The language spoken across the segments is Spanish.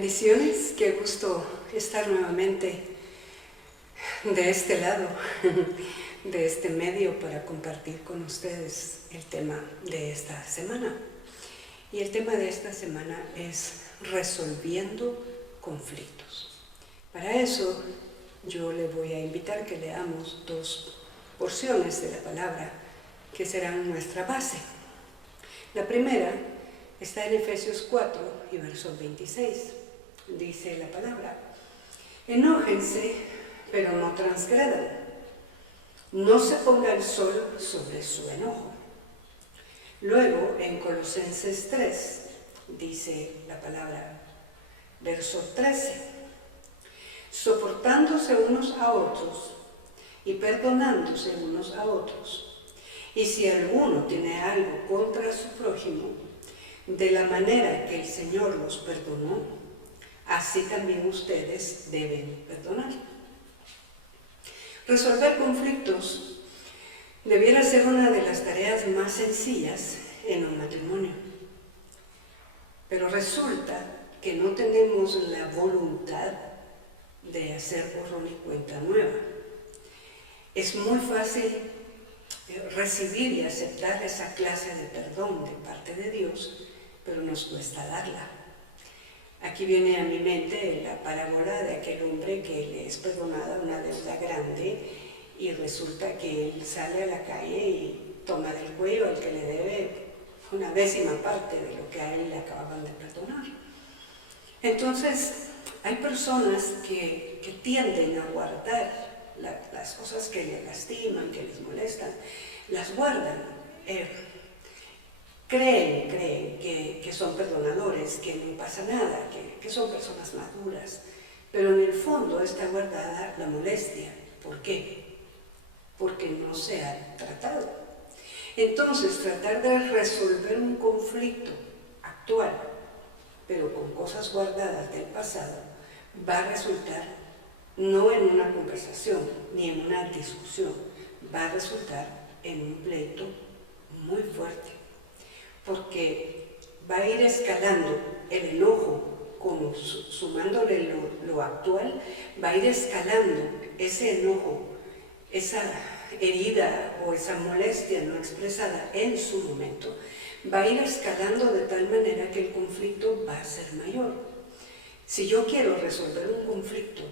Bendiciones, qué gusto estar nuevamente de este lado, de este medio para compartir con ustedes el tema de esta semana. Y el tema de esta semana es resolviendo conflictos. Para eso yo le voy a invitar que leamos dos porciones de la palabra que serán nuestra base. La primera está en Efesios 4 y verso 26. Dice la palabra: enójense, pero no transgredan. No se ponga el sol sobre su enojo. Luego, en Colosenses 3, dice la palabra, verso 13: soportándose unos a otros y perdonándose unos a otros. Y si alguno tiene algo contra su prójimo, de la manera que el Señor los perdonó, así también ustedes deben perdonar. Resolver conflictos debiera ser una de las tareas más sencillas en un matrimonio. Pero resulta que no tenemos la voluntad de hacer borrón y cuenta nueva. Es muy fácil recibir y aceptar esa clase de perdón de parte de Dios, pero nos cuesta darla. Aquí viene a mi mente la parábola de aquel hombre que le es perdonada una deuda grande y resulta que él sale a la calle y toma del cuello al que le debe una décima parte de lo que a él le acababan de perdonar. Entonces, hay personas que tienden a guardar las cosas que le lastiman, que les molestan, las guardan. Creen que son perdonadores, que no pasa nada, que son personas maduras, pero en el fondo está guardada la molestia. ¿Por qué? Porque no se ha tratado. Entonces, tratar de resolver un conflicto actual, pero con cosas guardadas del pasado, va a resultar no en una conversación ni en una discusión, va a resultar en un pleito muy fuerte. Porque va a ir escalando el enojo, sumándole lo actual, va a ir escalando ese enojo, esa herida o esa molestia no expresada en su momento, va a ir escalando de tal manera que el conflicto va a ser mayor. Si yo quiero resolver un conflicto,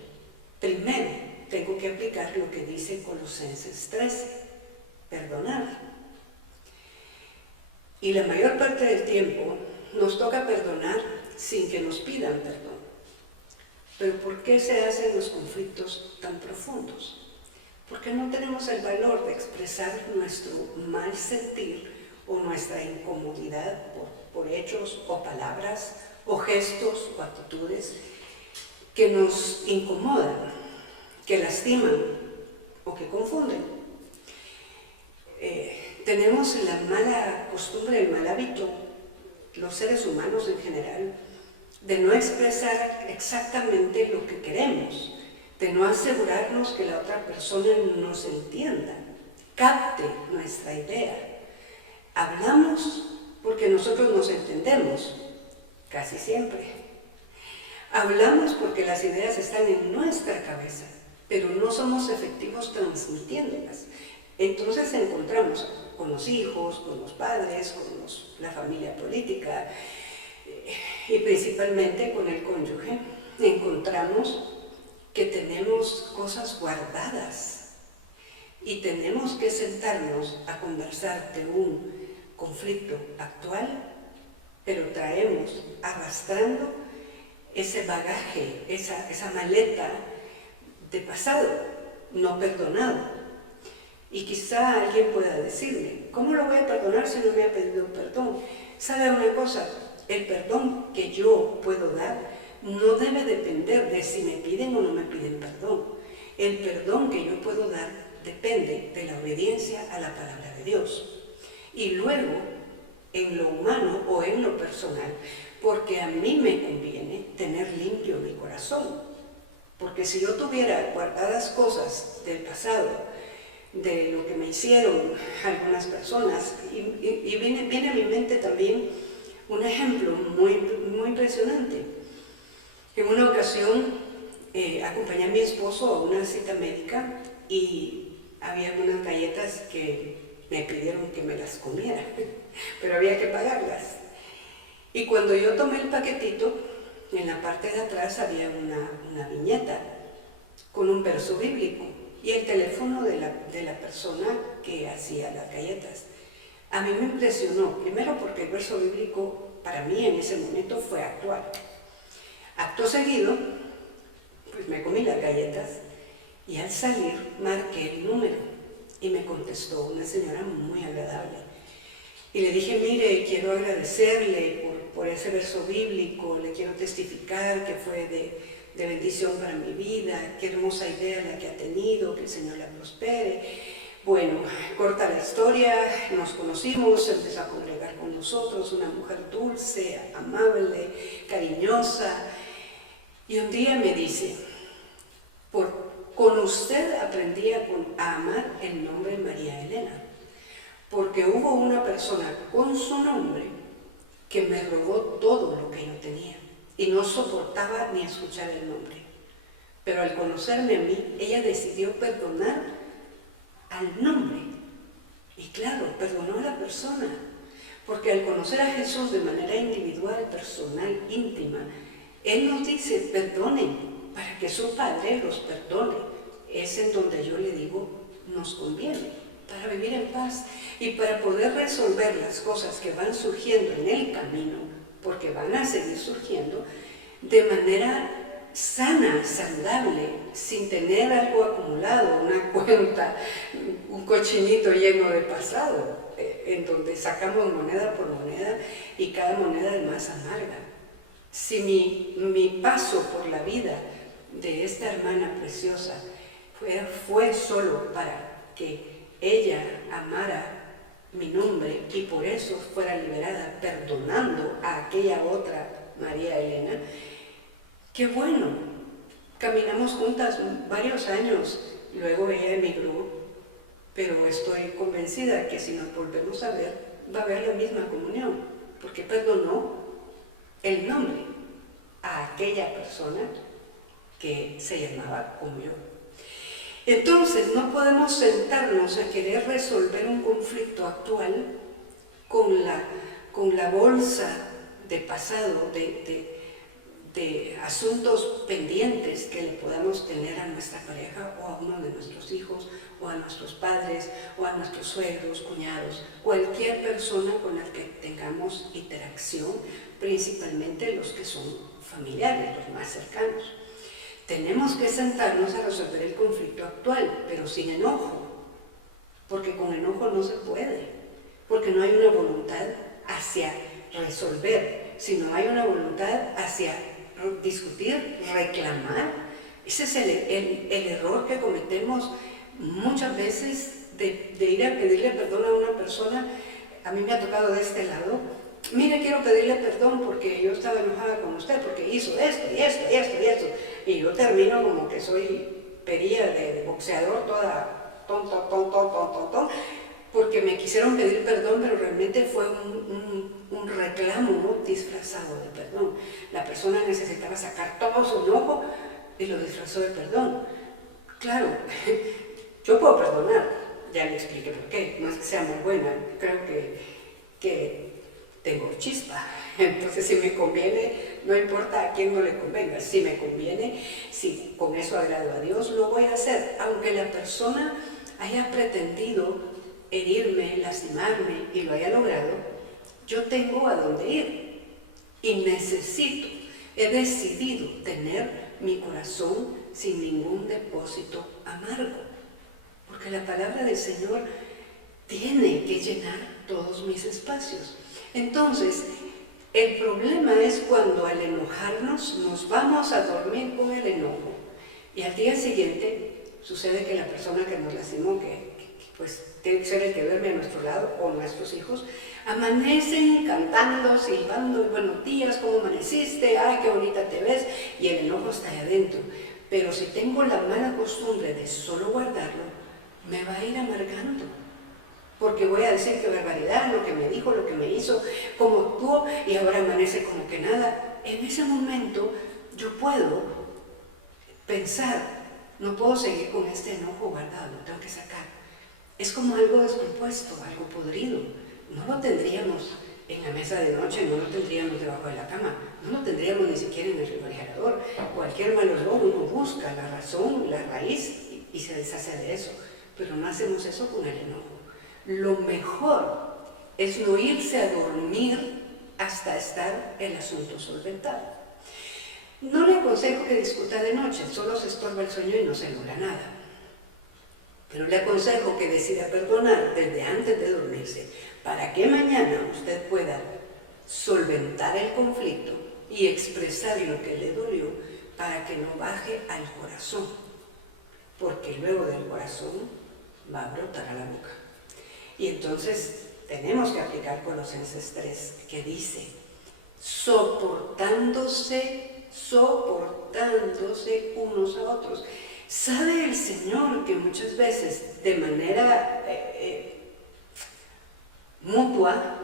primero tengo que aplicar lo que dice Colosenses 13, perdonar. Y la mayor parte del tiempo nos toca perdonar sin que nos pidan perdón. Pero ¿por qué se hacen los conflictos tan profundos? Porque no tenemos el valor de expresar nuestro mal sentir o nuestra incomodidad por hechos o palabras o gestos o actitudes que nos incomodan, que lastiman o que confunden. Tenemos la mala costumbre, el mal hábito, los seres humanos en general, de no expresar exactamente lo que queremos, de no asegurarnos que la otra persona nos entienda, capte nuestra idea. Hablamos porque nosotros nos entendemos, casi siempre. Hablamos porque las ideas están en nuestra cabeza, pero no somos efectivos transmitiéndolas. Entonces encontramos con los hijos, con los padres, con la familia política y principalmente con el cónyuge, encontramos que tenemos cosas guardadas y tenemos que sentarnos a conversar de un conflicto actual, pero traemos arrastrando ese bagaje, esa maleta de pasado no perdonado. Y quizá alguien pueda decirme, ¿cómo lo voy a perdonar si no me ha pedido perdón? ¿Sabe una cosa? El perdón que yo puedo dar no debe depender de si me piden o no me piden perdón. El perdón que yo puedo dar depende de la obediencia a la palabra de Dios. Y luego, en lo humano o en lo personal, porque a mí me conviene tener limpio mi corazón. Porque si yo tuviera guardadas cosas del pasado, de lo que me hicieron algunas personas, y viene a mi mente también un ejemplo muy impresionante. En una ocasión acompañé a mi esposo a una cita médica y había unas galletas que me pidieron que me las comiera, pero había que pagarlas. Y cuando yo tomé el paquetito, en la parte de atrás había una viñeta con un verso bíblico y el teléfono de la persona que hacía las galletas. A mí me impresionó, primero porque el verso bíblico para mí en ese momento fue actual. Acto seguido, pues me comí las galletas y al salir marqué el número y me contestó una señora muy agradable. Y le dije, mire, quiero agradecerle por ese verso bíblico, le quiero testificar que fue de bendición para mi vida, qué hermosa idea la que ha tenido, que el Señor la prospere. Bueno, corta la historia, nos conocimos, empezó a congregar con nosotros, una mujer dulce, amable, cariñosa. Y un día me dice, con usted aprendí a amar el nombre María Elena, porque hubo una persona con su nombre que me robó todo lo que yo tenía y no soportaba ni escuchar el nombre. Pero al conocerme a mí, ella decidió perdonar al nombre. Y claro, perdonó a la persona, porque al conocer a Jesús de manera individual, personal, íntima, Él nos dice, perdonen, para que su Padre los perdone. Es en donde yo le digo, nos conviene, para vivir en paz y para poder resolver las cosas que van surgiendo en el camino, porque van a seguir surgiendo, de manera sana, saludable, sin tener algo acumulado, una cuenta, un cochinito lleno de pasado, en donde sacamos moneda por moneda y cada moneda es más amarga. Si mi paso por la vida de esta hermana preciosa fue solo para que ella amara mi nombre y por eso fuera liberada perdonando a aquella otra María Elena, qué bueno, caminamos juntas varios años, luego ella emigró, pero estoy convencida que si nos volvemos a ver, va a haber la misma comunión, porque perdonó el nombre a aquella persona que se llamaba como yo. Entonces no podemos sentarnos a querer resolver un conflicto actual con la bolsa de pasado, de asuntos pendientes que le podamos tener a nuestra pareja o a uno de nuestros hijos o a nuestros padres o a nuestros suegros, cuñados, cualquier persona con la que tengamos interacción, principalmente los que son familiares, los más cercanos. Tenemos que sentarnos a resolver el conflicto actual, pero sin enojo, porque con enojo no se puede, porque no hay una voluntad hacia resolver, sino hay una voluntad hacia discutir, reclamar. Ese es el error que cometemos muchas veces de ir a pedirle perdón a una persona. A mí me ha tocado de este lado, mire, quiero pedirle perdón porque yo estaba enojada con usted, porque hizo esto y esto y esto y esto. Y yo termino como que soy perilla de boxeador, toda ton, porque me quisieron pedir perdón, pero realmente fue un reclamo, ¿no?, disfrazado de perdón. La persona necesitaba sacar todo su enojo y lo disfrazó de perdón. Claro, yo puedo perdonar, ya le expliqué por qué, no es que sea muy buena, creo que tengo chispa, entonces si me conviene, no importa a quién no le convenga, si me conviene, si con eso agrado a Dios, lo voy a hacer, aunque la persona haya pretendido herirme, lastimarme y lo haya logrado, yo tengo a dónde ir y he decidido tener mi corazón sin ningún depósito amargo, porque la palabra del Señor tiene que llenar todos mis espacios. Entonces, el problema es cuando al enojarnos nos vamos a dormir con el enojo y al día siguiente sucede que la persona que nos lastimó, que pues tiene que ser el que duerme a nuestro lado o nuestros hijos, amanecen cantando, silbando, buenos días, ¿cómo amaneciste? ¡Ay, qué bonita te ves! Y el enojo está ahí adentro. Pero si tengo la mala costumbre de solo guardarlo, me va a ir amargando. Porque voy a decir qué barbaridad, lo que me dijo, lo que me hizo, cómo actuó, y ahora amanece como que nada. En ese momento yo puedo pensar, no puedo seguir con este enojo guardado, lo tengo que sacar. Es como algo descompuesto, algo podrido. No lo tendríamos en la mesa de noche, no lo tendríamos debajo de la cama, no lo tendríamos ni siquiera en el refrigerador. Cualquier mal olor uno busca la razón, la raíz y se deshace de eso. Pero no hacemos eso con el enojo. Lo mejor es no irse a dormir hasta estar el asunto solventado. No le aconsejo que discuta de noche, solo se estorba el sueño y no se logra nada. Pero le aconsejo que decida perdonar desde antes de dormirse, para que mañana usted pueda solventar el conflicto y expresar lo que le dolió para que no baje al corazón, porque luego del corazón va a brotar a la boca. Y entonces tenemos que aplicar Colosenses 3, que dice, soportándose unos a otros. ¿Sabe el Señor que muchas veces de manera mutua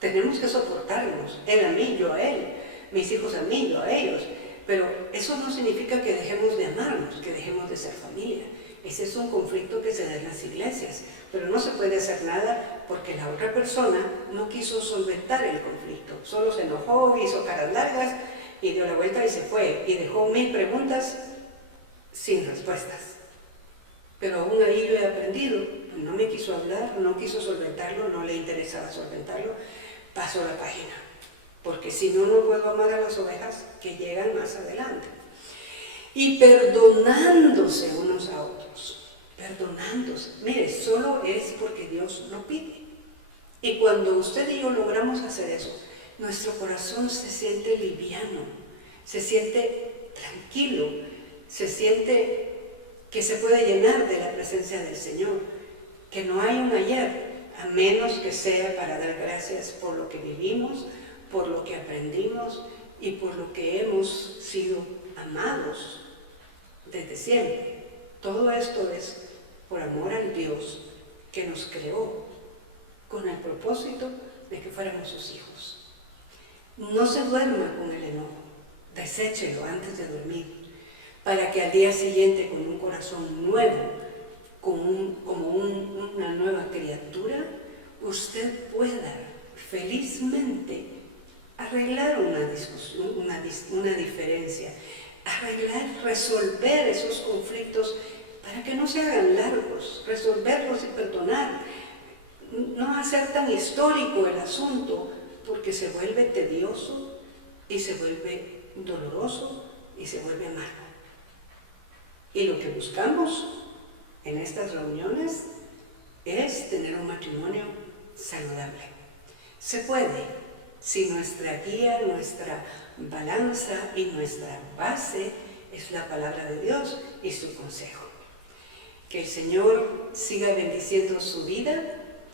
tenemos que soportarnos? Él a mí, yo a él, mis hijos a mí, yo a ellos. Pero eso no significa que dejemos de amarnos, que dejemos de ser familia. Ese es un conflicto que se da en las iglesias, pero no se puede hacer nada porque la otra persona no quiso solventar el conflicto. Solo se enojó, hizo caras largas y dio la vuelta y se fue. Y dejó 1000 preguntas sin respuestas. Pero aún ahí yo he aprendido, no me quiso hablar, no quiso solventarlo, no le interesaba solventarlo, paso la página. Porque si no, no puedo amar a las ovejas que llegan más adelante. Y perdonándose unos a otros, perdonándose. Mire, solo es porque Dios lo pide. Y cuando usted y yo logramos hacer eso, nuestro corazón se siente liviano, se siente tranquilo, se siente que se puede llenar de la presencia del Señor, que no hay un ayer, a menos que sea para dar gracias por lo que vivimos, por lo que aprendimos y por lo que hemos sido amados desde siempre. Todo esto es por amor al Dios que nos creó con el propósito de que fuéramos sus hijos. No se duerma con el enojo, deséchelo antes de dormir, para que al día siguiente, con un corazón nuevo, como una nueva criatura, usted pueda felizmente arreglar una discusión, una diferencia, resolver esos conflictos para que no se hagan largos, resolverlos y perdonar. No hacer tan histórico el asunto, porque se vuelve tedioso y se vuelve doloroso y se vuelve amargo. Y lo que buscamos en estas reuniones es tener un matrimonio saludable. Se puede, si nuestra guía, nuestra balanza y nuestra base es la palabra de Dios y su consejo. Que el Señor siga bendiciendo su vida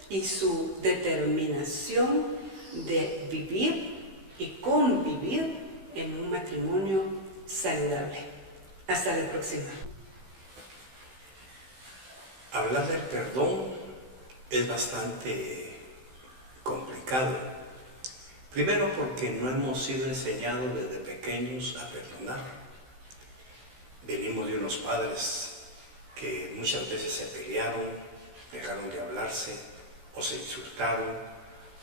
y su determinación de vivir y convivir en un matrimonio saludable. Hasta la próxima. Hablar del perdón es bastante complicado. Primero porque no hemos sido enseñados desde pequeños a perdonar. Venimos de unos padres que muchas veces se pelearon, dejaron de hablarse, o se insultaron,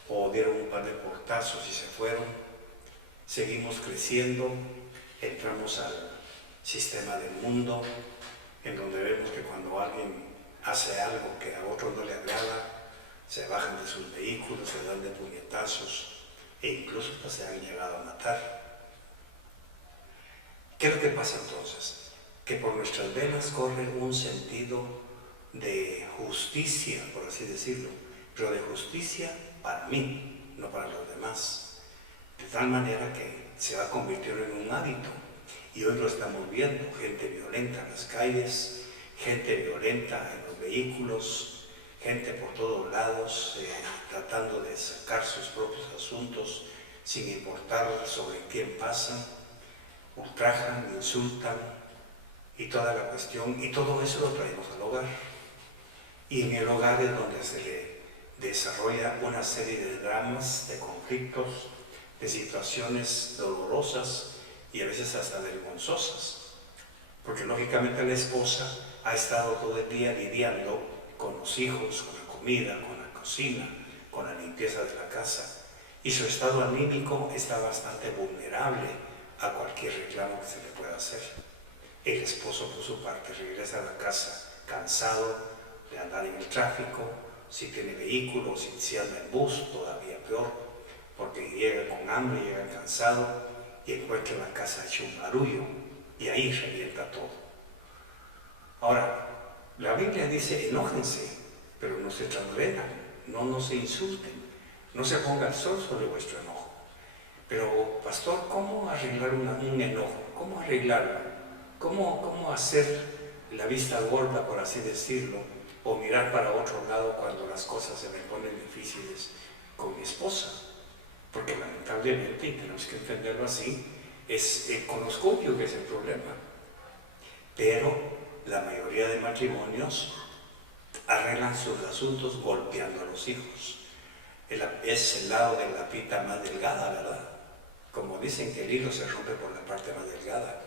o dieron un par de portazos y se fueron. Seguimos creciendo, entramos al sistema del mundo, en donde vemos que cuando alguien hace algo que a otro no le agrada, se bajan de sus vehículos, se dan de puñetazos e incluso hasta se han llegado a matar. ¿Qué es lo que pasa entonces? Que por nuestras venas corre un sentido de justicia, por así decirlo, pero de justicia para mí, no para los demás. De tal manera que se va convirtiendo en un hábito. Y hoy lo estamos viendo, gente violenta en las calles, gente violenta en los vehículos, gente por todos lados tratando de sacar sus propios asuntos sin importar sobre quién pasan, ultrajan, insultan y toda la cuestión, y todo eso lo traemos al hogar. Y en el hogar es donde se le desarrolla una serie de dramas, de conflictos, de situaciones dolorosas y a veces hasta vergonzosas, porque lógicamente la esposa ha estado todo el día lidiando con los hijos, con la comida, con la cocina, con la limpieza de la casa, y su estado anímico está bastante vulnerable a cualquier reclamo que se le pueda hacer. El esposo, por su parte, regresa a la casa cansado de andar en el tráfico, si tiene vehículo, si anda en bus, todavía peor, porque llega con hambre, llega cansado y encuentra la casa hecha un barullo y ahí revienta todo. Ahora, la Biblia dice: enójense, pero no se transgredan, no se insulten, no se ponga el sol sobre vuestro enojo. Pero, pastor, ¿cómo arreglar un enojo? ¿Cómo arreglarlo? ¿Cómo hacer la vista gorda, por así decirlo, o mirar para otro lado cuando las cosas se me ponen difíciles con mi esposa? Porque lamentablemente, y tenemos que entenderlo así, es con los cónyuges el problema. Pero la mayoría de matrimonios arreglan sus asuntos golpeando a los hijos. Es el lado de la pita más delgada, ¿verdad? Como dicen que el hilo se rompe por la parte más delgada.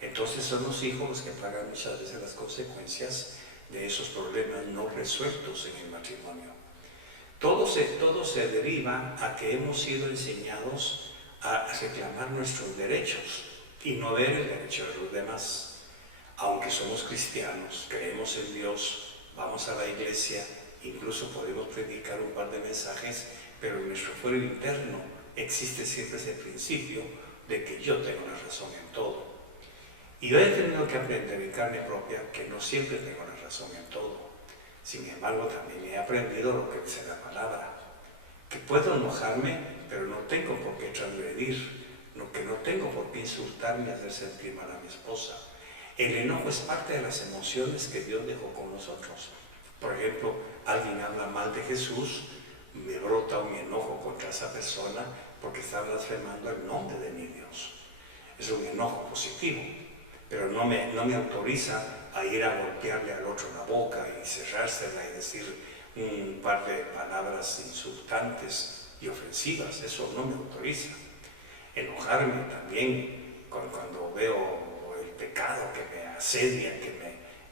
Entonces son los hijos los que pagan muchas veces las consecuencias de esos problemas no resueltos en el matrimonio. Todo se deriva a que hemos sido enseñados a reclamar nuestros derechos y no ver el derecho de los demás. Aunque somos cristianos, creemos en Dios, vamos a la iglesia, incluso podemos predicar un par de mensajes, pero en nuestro fuero interno existe siempre ese principio de que yo tengo la razón en todo. Y yo he tenido que aprender en carne propia que no siempre tengo la razón en todo. Sin embargo, también he aprendido lo que dice la palabra, que puedo enojarme, pero no tengo por qué transgredir, que no tengo por qué insultar ni hacer sentir mal a mi esposa. El enojo es parte de las emociones que Dios dejó con nosotros. Por ejemplo, alguien habla mal de Jesús, me brota un enojo contra esa persona porque está blasfemando el nombre de mi Dios. Es un enojo positivo, pero no me autoriza a ir a golpearle al otro la boca y cerrársela y decir un par de palabras insultantes y ofensivas. Eso no me autoriza. Enojarme también cuando veo el pecado que me asedia, que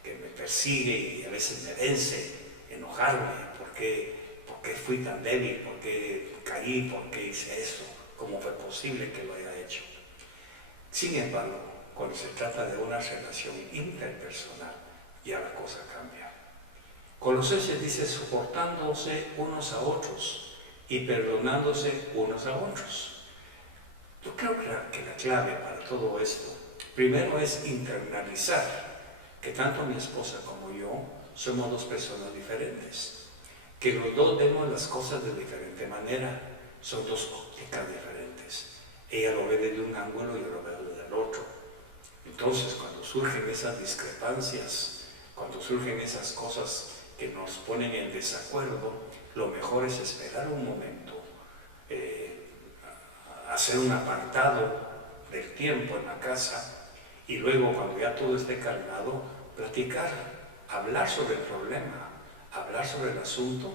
me persigue y a veces me vence. Enojarme, ¿por qué fui tan débil? ¿Por qué caí? ¿Por qué hice eso? ¿Cómo fue posible que lo haya hecho? Sin embargo, cuando se trata de una relación interpersonal, ya la cosa cambia. Colosenses dice: soportándose unos a otros y perdonándose unos a otros. Yo creo que la clave para todo esto, primero, es internalizar que tanto mi esposa como yo somos dos personas diferentes, que los dos vemos las cosas de diferente manera, son dos ópticas diferentes. Ella lo ve desde un ángulo y yo lo veo desde el otro. Entonces, cuando surgen esas discrepancias, cuando surgen esas cosas que nos ponen en desacuerdo, lo mejor es esperar un momento, hacer un apartado del tiempo en la casa y luego, cuando ya todo esté calmado, platicar, hablar sobre el problema, hablar sobre el asunto,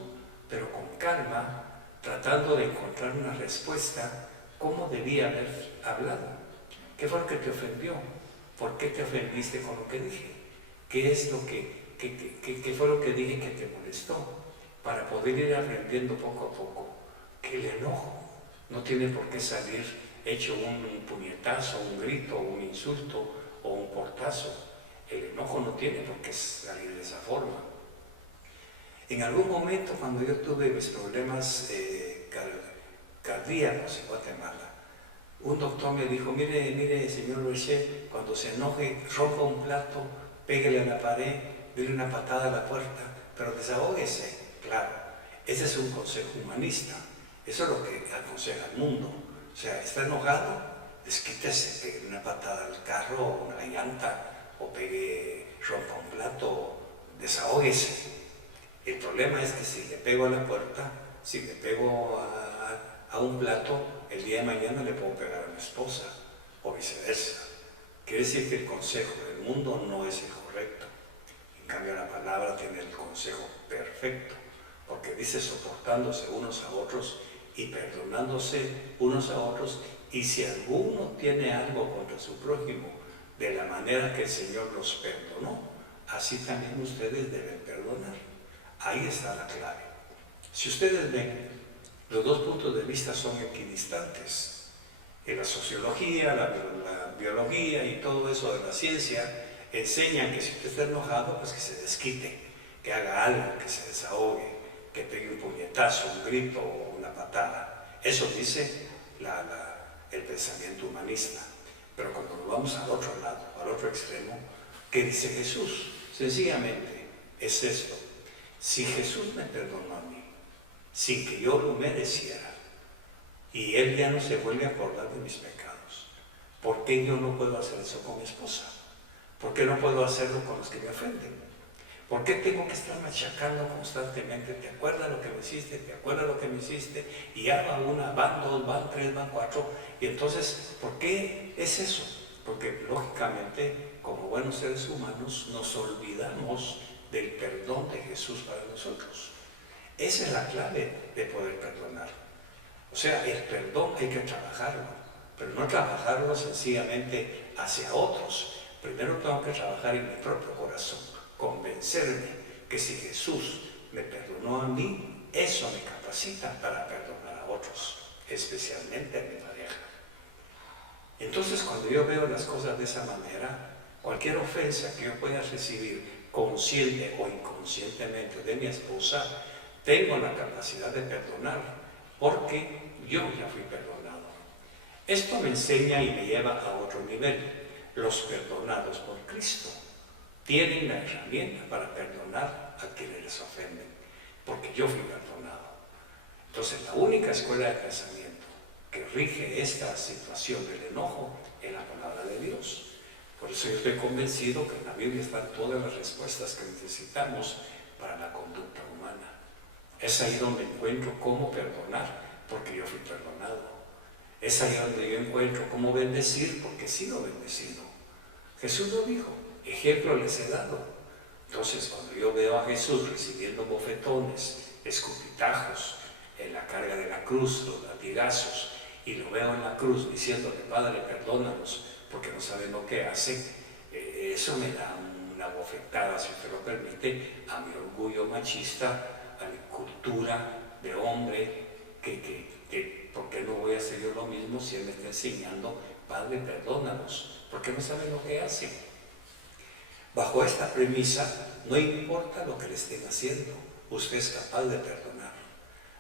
pero con calma, tratando de encontrar una respuesta. ¿Cómo debía haber hablado? ¿Qué fue lo que te ofendió? ¿Por qué te ofendiste con lo que dije? ¿Qué es lo qué fue lo que dije que te molestó? Para poder ir aprendiendo poco a poco que el enojo no tiene por qué salir hecho un puñetazo, un grito, un insulto o un portazo. El enojo no tiene por qué salir de esa forma. En algún momento, cuando yo tuve mis problemas cardíacos en Guatemala, un doctor me dijo: mire, señor Rocher, cuando se enoje, rompa un plato, pégale a la pared, dele una patada a la puerta, pero desahóguese. Claro, ese es un consejo humanista. Eso es lo que aconseja el mundo. O sea, está enojado, desquítese, pegue una patada al carro o una llanta, o rompa un plato, desahóguese. El problema es que si le pego a la puerta, si le pego a un plato, el día de mañana le puedo pegar a mi esposa, o viceversa. Quiere decir que el consejo del mundo no es el correcto. En cambio, la palabra tiene el consejo perfecto, porque dice soportándose unos a otros y perdonándose unos a otros, y si alguno tiene algo contra su prójimo, de la manera que el Señor los perdonó, así también ustedes deben perdonar. Ahí está la clave. Si ustedes ven, los dos puntos de vista son equidistantes. En la sociología, la biología y todo eso de la ciencia enseñan que si usted está enojado, pues que se desquite, que haga algo, que se desahogue, que pegue un puñetazo, un grito o una patada. Eso dice el pensamiento humanista. Pero cuando nos vamos al otro lado, al otro extremo, ¿qué dice Jesús? Sencillamente es esto: si Jesús me perdonó a mí, sin que yo lo mereciera, y Él ya no se vuelve a acordar de mis pecados, ¿por qué yo no puedo hacer eso con mi esposa? ¿Por qué no puedo hacerlo con los que me ofenden? ¿Por qué tengo que estar machacando constantemente? ¿Te acuerdas lo que me hiciste? ¿Te acuerdas lo que me hiciste? Y ya va una, van dos, van tres, van cuatro. Y entonces, ¿por qué es eso? Porque lógicamente, como buenos seres humanos, nos olvidamos del perdón de Jesús para nosotros. Esa es la clave de poder perdonar. O sea, el perdón hay que trabajarlo, pero no trabajarlo sencillamente hacia otros. Primero tengo que trabajar en mi propio corazón, convencerme que si Jesús me perdonó a mí, eso me capacita para perdonar a otros, especialmente a mi pareja. Entonces, cuando yo veo las cosas de esa manera, cualquier ofensa que yo pueda recibir consciente o inconscientemente de mi esposa, tengo la capacidad de perdonar, porque yo ya fui perdonado. Esto me enseña y me lleva a otro nivel. Los perdonados por Cristo tienen la herramienta para perdonar a quienes les ofenden, porque yo fui perdonado. Entonces, la única escuela de pensamiento que rige esta situación del enojo es la palabra de Dios. Por eso yo estoy convencido que en la Biblia están todas las respuestas que necesitamos para la conducta humana. Es ahí donde encuentro cómo perdonar, porque yo fui perdonado. Es ahí donde yo encuentro cómo bendecir, porque he sido bendecido. Jesús lo dijo, ejemplo les he dado. Entonces, cuando yo veo a Jesús recibiendo bofetones, escupitajos en la carga de la cruz, los latigazos, y lo veo en la cruz diciéndole, Padre, perdónanos, porque no saben lo que hacen, eso me da una bofetada, si usted lo permite, a mi orgullo machista, a mi cultura de hombre, ¿por qué no voy a hacer yo lo mismo si Él me está enseñando, Padre, perdónanos? ¿Por qué no saben lo que hacen? Bajo esta premisa, no importa lo que le estén haciendo, usted es capaz de perdonar.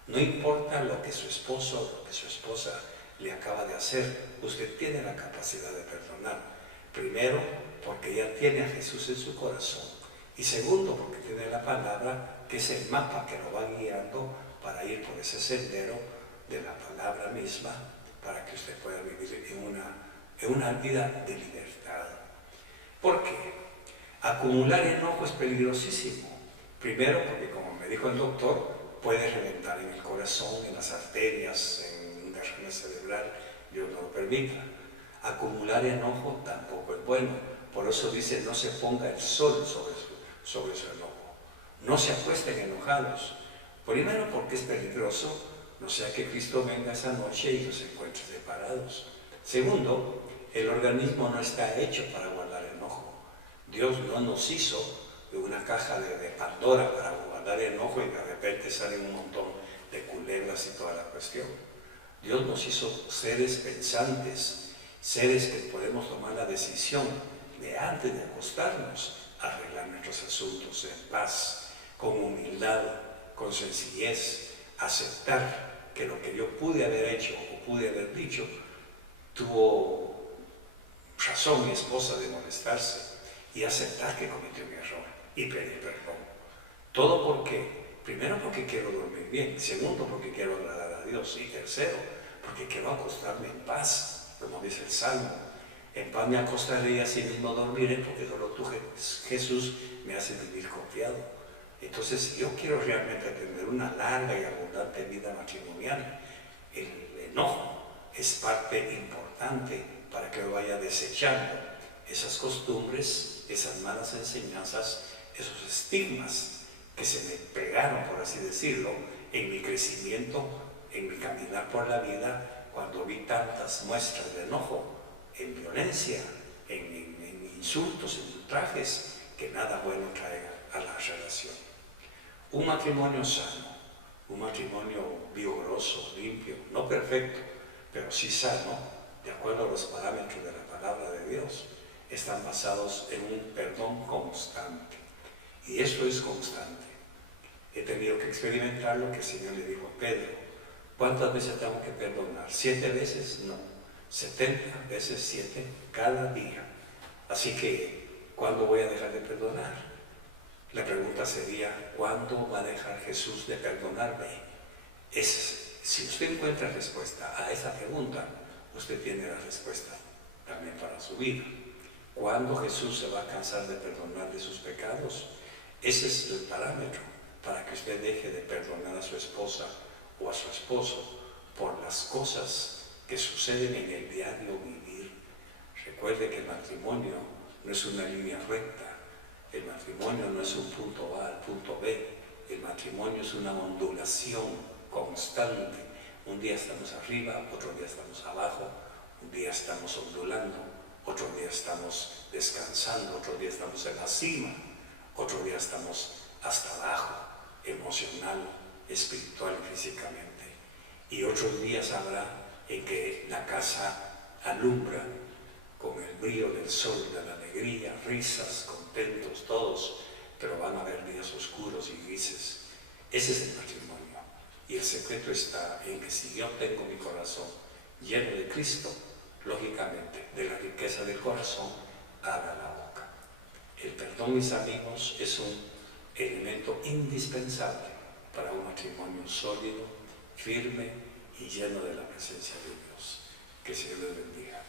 No importa lo que su esposo o lo que su esposa le acaba de hacer, usted tiene la capacidad de perdonar. Primero, porque ya tiene a Jesús en su corazón. Y segundo, porque tiene la palabra, que es el mapa que lo va guiando para ir por ese sendero de la palabra misma, para que usted pueda vivir en una vida de libertad. ¿Por qué? Acumular enojo es peligrosísimo. Primero, porque como me dijo el doctor, puede reventar en el corazón, en las arterias, en un derrame cerebral, Dios no lo permita. Acumular enojo tampoco es bueno. Por eso dice, no se ponga el sol sobre su enojo. No se acuesten enojados. Primero, porque es peligroso, no sea que Cristo venga esa noche y los encuentre separados. Segundo, el organismo no está hecho para guardar enojo. Dios no nos hizo de una caja de Pandora para guardar enojo y de repente salen un montón de culebras y toda la cuestión. Dios nos hizo seres pensantes, seres que podemos tomar la decisión de antes de acostarnos arreglar nuestros asuntos en paz, con humildad, con sencillez, aceptar que lo que yo pude haber hecho o pude haber dicho tuvo razón mi esposa de molestarse, y aceptar que cometió un error y pedir perdón. Todo porque, primero porque quiero dormir bien, segundo porque quiero agradar a Dios, y tercero porque quiero acostarme en paz, como dice el Salmo. En paz me acostaré y así mismo dormiré, porque solo tú, Jesús, me haces vivir confiado. Entonces, si yo quiero realmente tener una larga y abundante vida matrimonial, el enojo es parte importante para que yo vaya desechando esas costumbres, esas malas enseñanzas, esos estigmas que se me pegaron, por así decirlo, en mi crecimiento en mi caminar por la vida cuando vi tantas muestras de enojo, en violencia, en insultos, en ultrajes, que nada bueno traiga a la relación. Un matrimonio sano, un matrimonio vigoroso, limpio, no perfecto, pero sí sano, de acuerdo a los parámetros de la palabra de Dios, están basados en un perdón constante. Y eso es constante. He tenido que experimentar lo que el Señor le dijo a Pedro. ¿Cuántas veces tengo que perdonar? ¿7 veces? No. 70 veces 7 cada día. Así que, ¿cuándo voy a dejar de perdonar? La pregunta sería, ¿cuándo va a dejar Jesús de perdonarme? Si usted encuentra respuesta a esa pregunta, usted tiene la respuesta también para su vida. ¿Cuándo Jesús se va a cansar de perdonar de sus pecados? Ese es el parámetro para que usted deje de perdonar a su esposa o a su esposo por las cosas que suceden en el diario vivir. Recuerde que el matrimonio no es una línea recta. El matrimonio no es un punto A al punto B. El matrimonio es una ondulación constante. Un día estamos arriba, otro día estamos abajo, un día estamos ondulando, otro día estamos descansando, otro día estamos en la cima, otro día estamos hasta abajo, emocional, espiritual y físicamente. Y otros días habrá en que la casa alumbra con el brillo del sol, de la alegría, risas, contentos todos, pero van a haber días oscuros y grises. Ese es el matrimonio. Y el secreto está en que si yo tengo mi corazón lleno de Cristo, lógicamente, de la riqueza del corazón, abra la boca. El perdón, mis amigos, es un elemento indispensable para un matrimonio sólido, firme y lleno de la presencia de Dios. Que el Señor les bendiga.